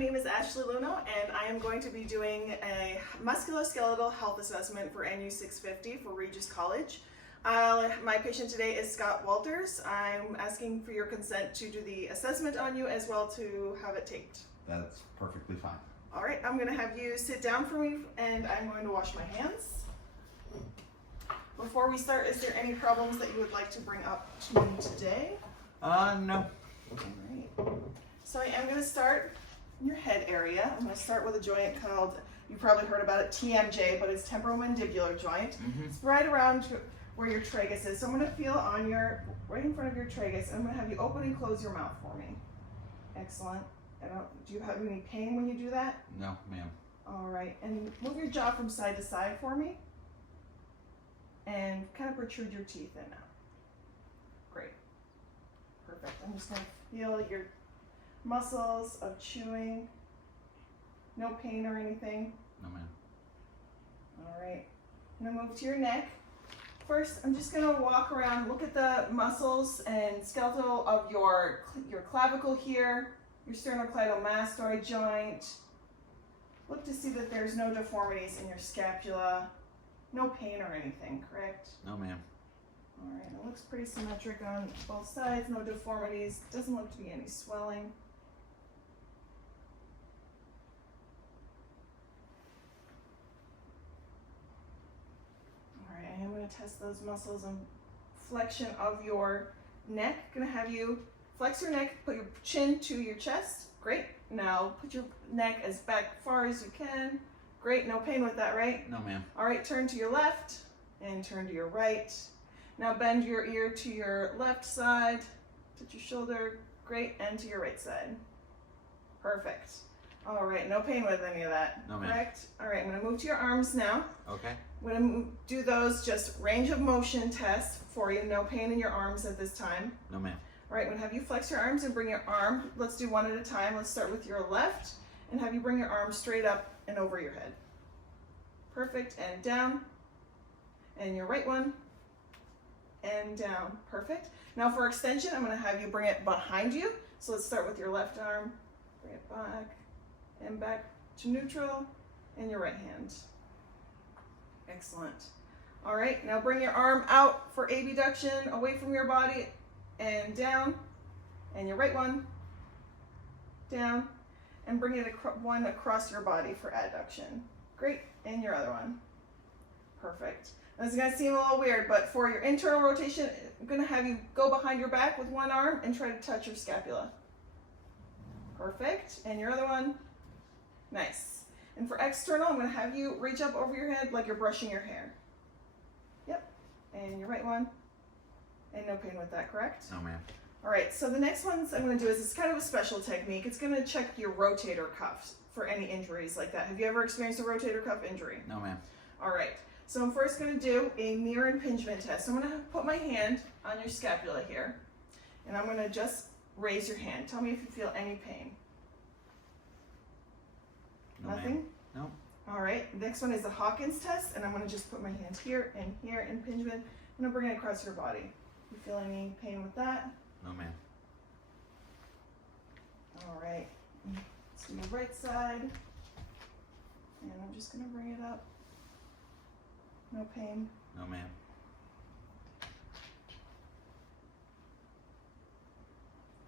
name is Ashley Luno, and I am going to be doing a musculoskeletal health assessment for NU 650 for Regis College. My patient today is Scott Walters. I'm asking for your consent to do the assessment on you as well to have it taped. That's perfectly fine. All right, I'm going to have you sit down for me and I'm going to wash my hands. Before we start, is there any problems that you would like to bring up to me today? No. All right. So I am going to start in your head area. I'm going to start with a joint called, you probably heard about it, TMJ, but it's temporomandibular joint. It's right around where your tragus is. So I'm going to feel on your, right in front of your tragus, and I'm going to have you open and close your mouth for me. Excellent. Do you have any pain when you do that? No, ma'am. All right. And move your jaw from side to side for me. And kind of protrude your teeth in now. Great. Perfect. I'm just going to feel your muscles of chewing. No pain or anything. No, ma'am. All right. I'm going to move to your neck. First, I'm just going to walk around, look at the muscles and skeletal of your clavicle here, your sternocleidomastoid joint. Look to see that there's no deformities in your scapula. No pain or anything, correct? No, ma'am. All right, it looks pretty symmetric on both sides, no deformities, doesn't look to be any swelling. All right, I am going to test those muscles and flexion of your neck. Going to have you flex your neck, put your chin to your chest. Great. Now put your neck as back far as you can. Great, no pain with that, right? No, ma'am. All right, turn to your left and turn to your right. Now bend your ear to your left side, touch your shoulder, great, and to your right side. Perfect. All right, no pain with any of that, No, ma'am. correct? All right, I'm gonna move to your arms now. Okay. I'm gonna do those just range of motion tests for you, no pain in your arms at this time. No, ma'am. All right, I'm gonna have you flex your arms and bring your arm. Let's do one at a time. Let's start with your left and have you bring your arm straight up and over your head. Perfect, and down. And your right one, and down. Perfect. Now for extension, I'm gonna have you bring it behind you. So let's start with your left arm, bring it back, and back to neutral, and your right hand. Excellent. All right, now bring your arm out for abduction, away from your body, and down, and your right one, down, and bring it one across your body for adduction. Great, and your other one. Perfect. This is gonna seem a little weird, but for your internal rotation, I'm gonna have you go behind your back with one arm and try to touch your scapula. Perfect, and your other one. Nice. And for external, I'm gonna have you reach up over your head like you're brushing your hair. Yep, and your right one. And no pain with that, correct? No, ma'am. All right, so the next ones I'm going to do is it's kind of a special technique. It's going to check your rotator cuffs for any injuries like that. Have you ever experienced a rotator cuff injury? No, ma'am. All right, so I'm first going to do a near impingement test. So I'm going to put my hand on your scapula here, and I'm going to just raise your hand. Tell me if you feel any pain. No, Nothing? Ma'am. No. All right, next one is the Hawkins test, and I'm going to just put my hand here, impingement. I'm going to bring it across your body. You feel any pain with that? No, ma'am. All right, let's do the right side. And I'm just gonna bring it up. No pain. No, ma'am.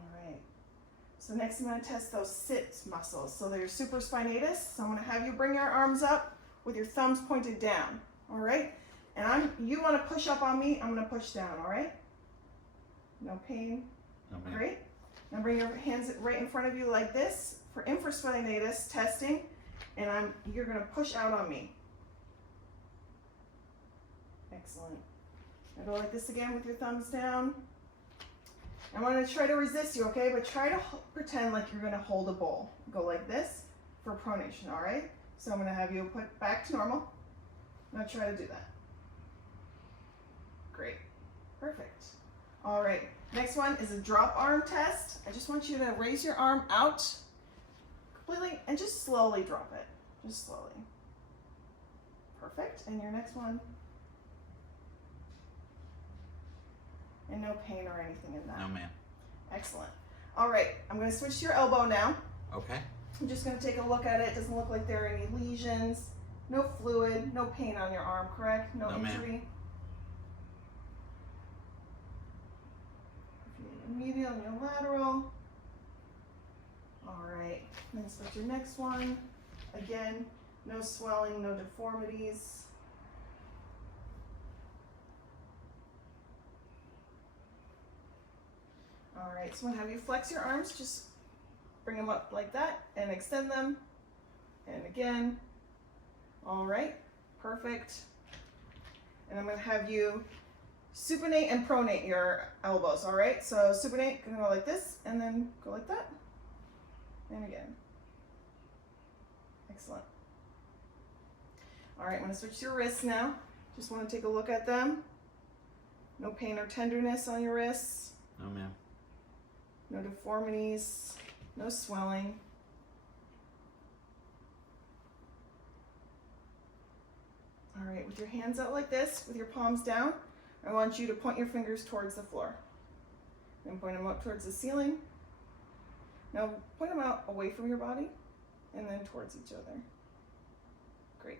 All right. So next I'm gonna test those sit muscles. So they're your supraspinatus. So I'm gonna have you bring your arms up with your thumbs pointed down. All right? And you wanna push up on me, I'm gonna push down, all right? No pain. No, ma'am. Great. Now bring your hands right in front of you like this for infraspinatus testing, and you're going to push out on me. Excellent. Now go like this again with your thumbs down. I want to try to resist you, okay? But try to pretend like you're going to hold a bowl. Go like this for pronation, all right? So I'm going to have you put back to normal. Now try to do that. Great. Perfect. All right, next one is a drop arm test. I just want you to raise your arm out completely and just slowly drop it, just slowly. Perfect, and your next one. And no pain or anything in that. No, ma'am. Excellent. All right, I'm gonna switch to your elbow now. Okay. I'm just going to take a look at it. It doesn't look like there are any lesions. No fluid, no pain on your arm, correct? No injury. Your medial and your lateral. All right, then switch your next one. Again, no swelling, no deformities. All right, so I'm gonna have you flex your arms, just bring them up like that and extend them. And again, all right, perfect. And I'm gonna have you supinate and pronate your elbows, all right? So supinate, gonna go like this, and then go like that. And again. Excellent. All right, I'm gonna switch to your wrists now. Just wanna take a look at them. No pain or tenderness on your wrists. No, ma'am. No deformities, no swelling. All right, with your hands out like this, with your palms down, I want you to point your fingers towards the floor. Then point them up towards the ceiling. Now point them out away from your body and then towards each other. Great.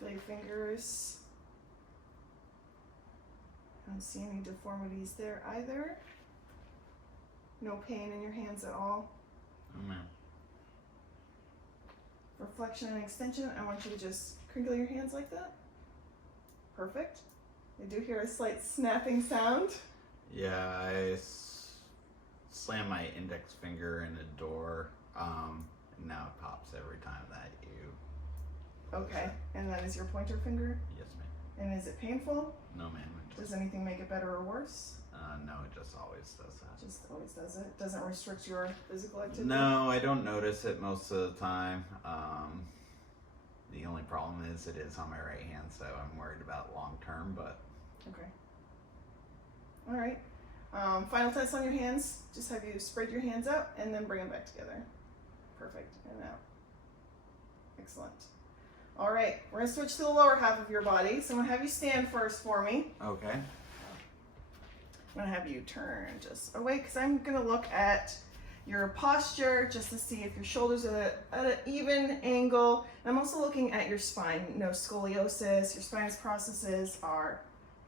Feel your fingers. I don't see any deformities there either. No pain in your hands at all. No, ma'am. For flexion and extension, I want you to just crinkle your hands like that. Perfect. I do hear a slight snapping sound. Yeah, I slam my index finger in a door, and now it pops every time that you... Okay, and that is your pointer finger? Yes, ma'am. And is it painful? No, ma'am. Does anything make it better or worse? No, it just always does that. Just always does it? Doesn't restrict your physical activity? No, I don't notice it most of the time. The only problem is it is on my right hand, so I'm worried about long term, but... Okay. All right. Final test on your hands. Just have you spread your hands out and then bring them back together. Perfect. And out. Excellent. All right. We're going to switch to the lower half of your body. So I'm going to have you stand first for me. Okay. I'm going to have you turn just away because I'm going to look at your posture just to see if your shoulders are at an even angle. And I'm also looking at your spine. No scoliosis. Your spinous processes are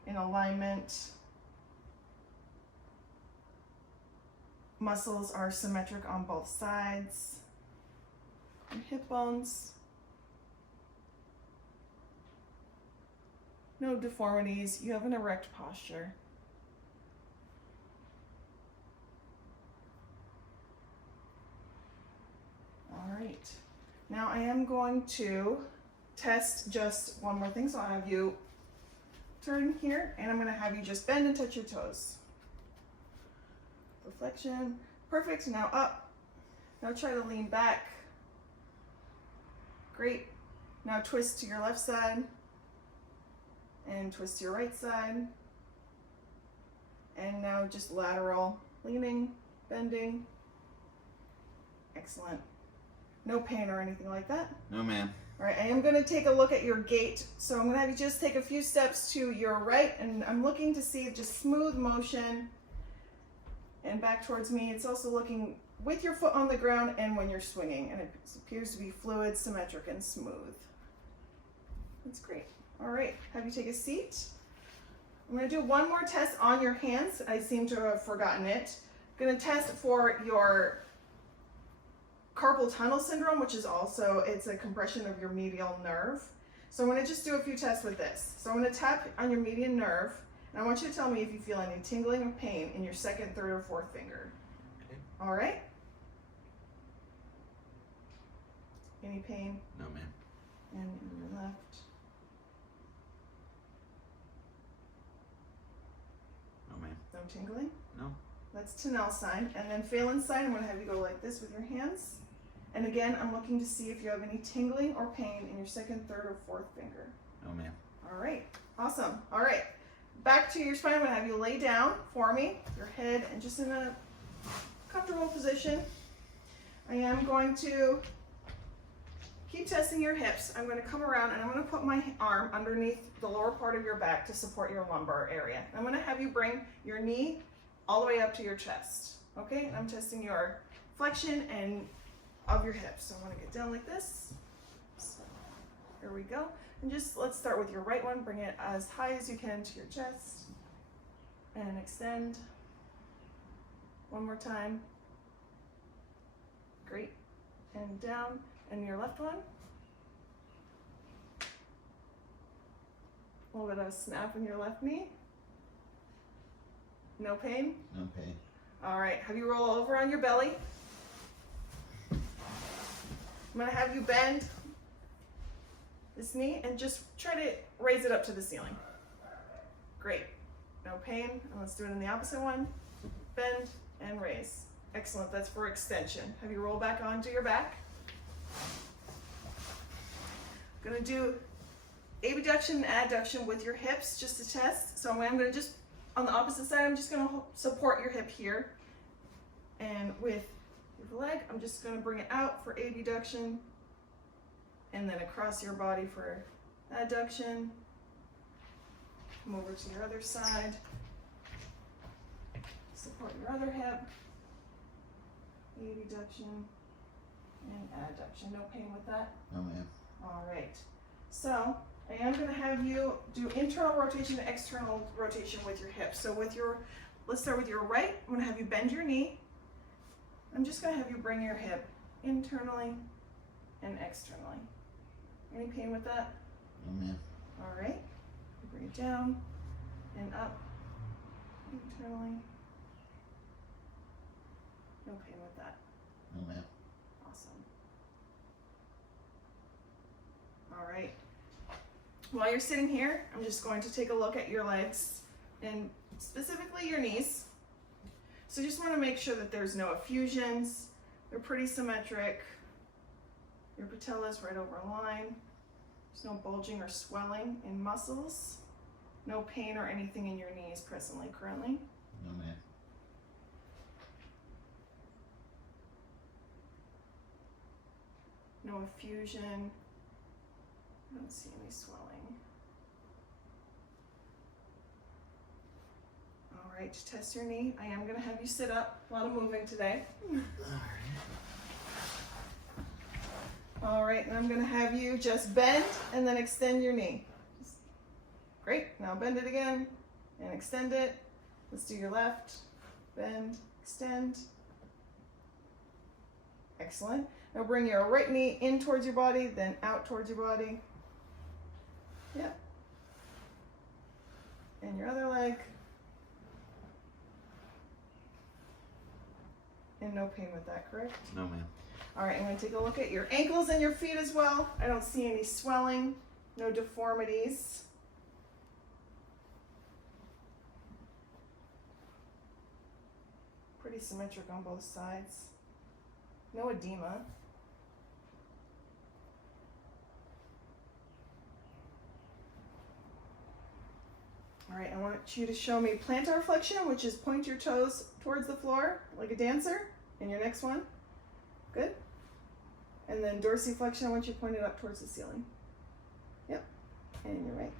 in alignment. Muscles are symmetric on both sides. And hip bones. No deformities. You have an erect posture. All right. Now I am going to test just one more thing. So I'll have you turn here and I'm going to have you just bend and touch your toes. Reflection. Perfect. Now up. Now try to lean back. Great. Now twist to your left side and twist to your right side. And now just lateral leaning, bending. Excellent. No pain or anything like that? No, ma'am. All right, I am going to take a look at your gait. So I'm going to have you just take a few steps to your right, and I'm looking to see just smooth motion and back towards me. It's also looking with your foot on the ground and when you're swinging, and it appears to be fluid, symmetric, and smooth. That's great. All right, have you take a seat. I'm going to do one more test on your hands. I seem to have forgotten it. I'm going to test for your carpal tunnel syndrome, which is also, it's a compression of your medial nerve. So I'm going to just do a few tests with this. So I'm going to tap on your median nerve, and I want you to tell me if you feel any tingling or pain in your second, third, or fourth finger. Okay. All right? Any pain? No, ma'am. And your left. No, ma'am. No tingling? No. That's Tinel sign. And then Phelan's sign, I'm going to have you go like this with your hands. And again, I'm looking to see if you have any tingling or pain in your second, third, or fourth finger. No, ma'am. All right, awesome. All right, back to your spine. I'm going to have you lay down for me, your head, and just in a comfortable position. I am going to keep testing your hips. I'm going to come around and I'm going to put my arm underneath the lower part of your back to support your lumbar area. I'm going to have you bring your knee all the way up to your chest. Okay, I'm testing your flexion and of your hips. So I want to get down like this. So here we go. And just let's start with your right one. Bring it as high as you can to your chest and extend. One more time. Great. And down. And your left one. A little bit of a snap in your left knee. No pain? No pain. All right, have you roll over on your belly. I'm gonna have you bend this knee and just try to raise it up to the ceiling. Great, no pain. And let's do it in the opposite one. Bend and raise. Excellent, that's for extension. Have you roll back onto your back. I'm gonna do abduction and adduction with your hips just to test. So I'm gonna just, on the opposite side, I'm just gonna support your hip here. And with your leg, I'm just gonna bring it out for abduction and then across your body for adduction. Come over to your other side. Support your other hip. Abduction and adduction. No pain with that? No, ma'am. All right. So I am going to have you do internal rotation and external rotation with your hips. So with your, let's start with your right. I'm going to have you bend your knee. I'm just going to have you bring your hip internally and externally. Any pain with that? No, ma'am. All right. Bring it down and up internally. No pain with that. No, ma'am. Awesome. All right. While you're sitting here, I'm just going to take a look at your legs and specifically your knees. So just want to make sure that there's no effusions. They're pretty symmetric. Your patella's right over line. There's no bulging or swelling in muscles. No pain or anything in your knees presently, currently. No, ma'am. No effusion. I don't see any swelling. All right, to test your knee, I am going to have you sit up. A lot of moving today. All right, and I'm going to have you just bend and then extend your knee. Great, now bend it again and extend it. Let's do your left. Bend, extend. Excellent. Now bring your right knee in towards your body, then out towards your body. Yep. And your other leg. And no pain with that, correct? No, ma'am. All right, I'm going to take a look at your ankles and your feet as well. I don't see any swelling, no deformities. Pretty symmetric on both sides. No edema. All right, I want you to show me plantar flexion, which is point your toes towards the floor like a dancer. And your next one. Good. And then dorsiflexion, I want you to point it up towards the ceiling. Yep. And you're right.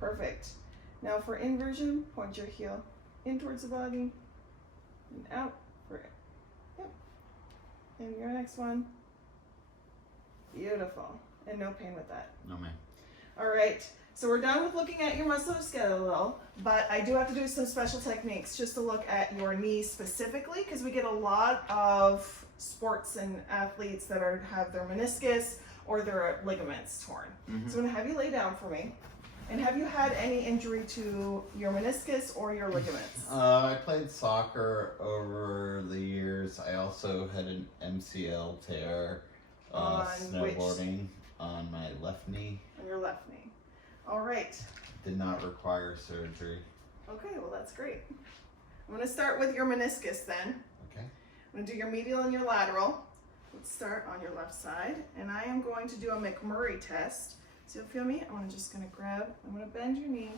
Perfect. Now for inversion, point your heel in towards the body and out for it. Yep. And your next one. Beautiful. And no pain with that. No, ma'am. All right. So we're done with looking at your musculoskeletal, but I do have to do some special techniques just to look at your knee specifically, because we get a lot of sports and athletes that have their meniscus or their ligaments torn. Mm-hmm. So I'm gonna have you lay down for me. And have you had any injury to your meniscus or your ligaments? I played soccer over the years. I also had an MCL tear On snowboarding on my left knee. On your left knee. All right. Did not require surgery. Okay, well that's great. I'm gonna start with your meniscus then. Okay. I'm gonna do your medial and your lateral. Let's start on your left side. And I am going to do a McMurray test. So you'll feel me? I'm just gonna bend your knee.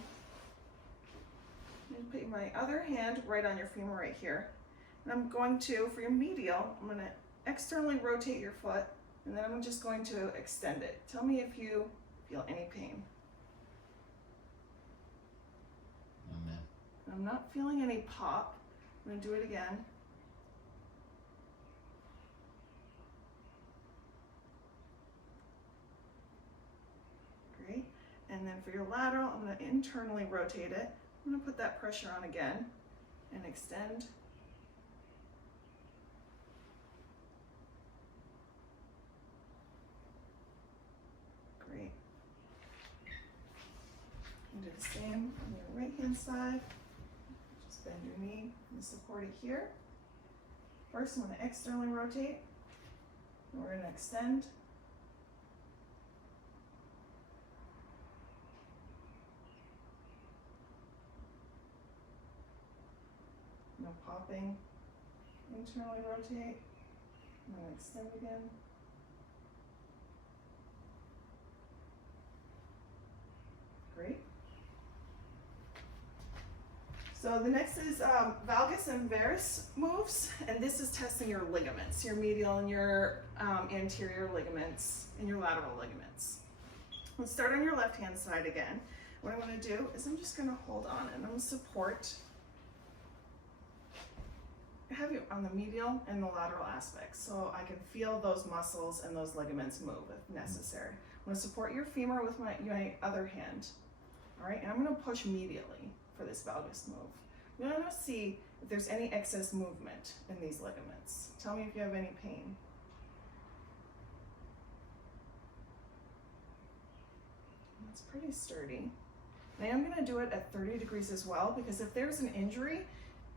And put my other hand right on your femur right here. And I'm going to, for your medial, I'm gonna externally rotate your foot. And then I'm just going to extend it. Tell me if you feel any pain. No, ma'am. I'm not feeling any pop. I'm gonna do it again. And then for your lateral, I'm going to internally rotate it. I'm going to put that pressure on again and extend. Great. And do the same on your right hand side. Just bend your knee and support it here. First, I'm going to externally rotate. And we're going to extend. No popping. Internally rotate. I'm going to extend again. Great. So the next is valgus and varus moves, and this is testing your ligaments, your medial and your anterior ligaments and your lateral ligaments. Let's start on your left hand side again. What I'm going to do is I'm just going to hold on and I'm going to support. I have you on the medial and the lateral aspects, so I can feel those muscles and those ligaments move if necessary. I'm going to support your femur with my other hand. All right, and I'm going to push medially for this valgus move. We're going to see if there's any excess movement in these ligaments. Tell me if you have any pain. That's pretty sturdy. Now I'm going to do it at 30 degrees as well, because if there's an injury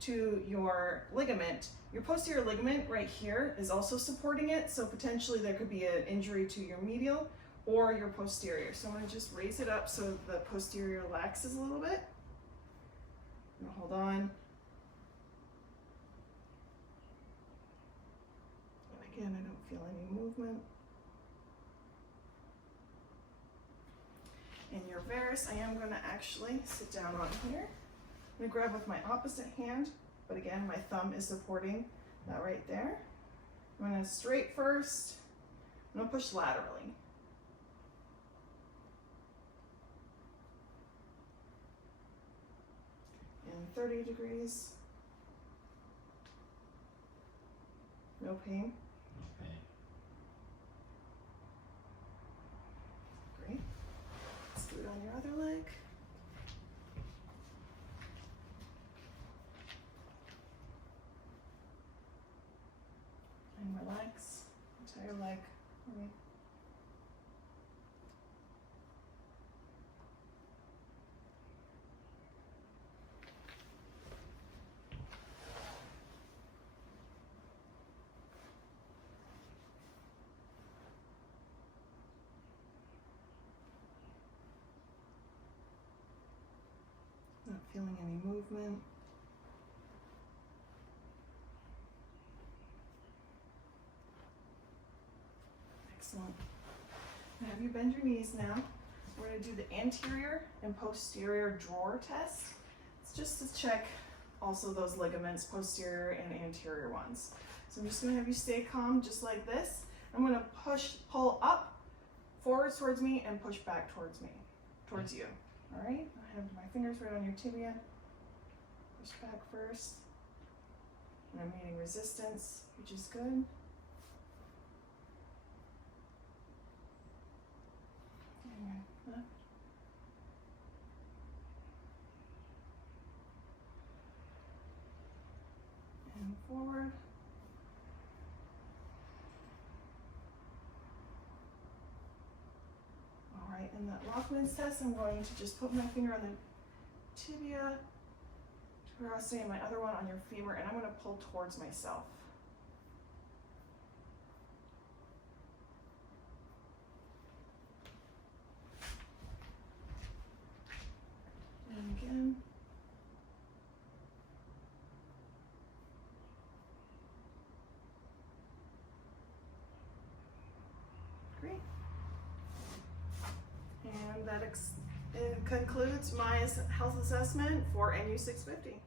to your ligament, your posterior ligament right here is also supporting it, so potentially there could be an injury to your medial or your posterior. So I'm going to just raise it up so the posterior relaxes a little bit. I'm going to hold on. And again, I don't feel any movement. In your varus, I am going to actually sit down on here. I'm going to grab with my opposite hand, but again, my thumb is supporting that right there. I'm going to straight first. I'm going to push laterally. And 30 degrees. No pain. Okay. Great. Let's do it on your other leg. And relax, entire leg. Right. Not feeling any movement. Excellent. Now have you bend your knees now. We're going to do the anterior and posterior drawer test. It's just to check also those ligaments, posterior and anterior ones. So I'm just going to have you stay calm just like this. I'm going to pull up, forwards towards me, and push back towards me, towards you. All right? I have my fingers right on your tibia. Push back first. And I'm meeting resistance, which is good. Left. And forward. All right, in that Lockman's test, I'm going to just put my finger on the tibia, tuberosity, and my other one on your femur, and I'm going to pull towards myself. And again. Great. And that concludes my health assessment for NU 650.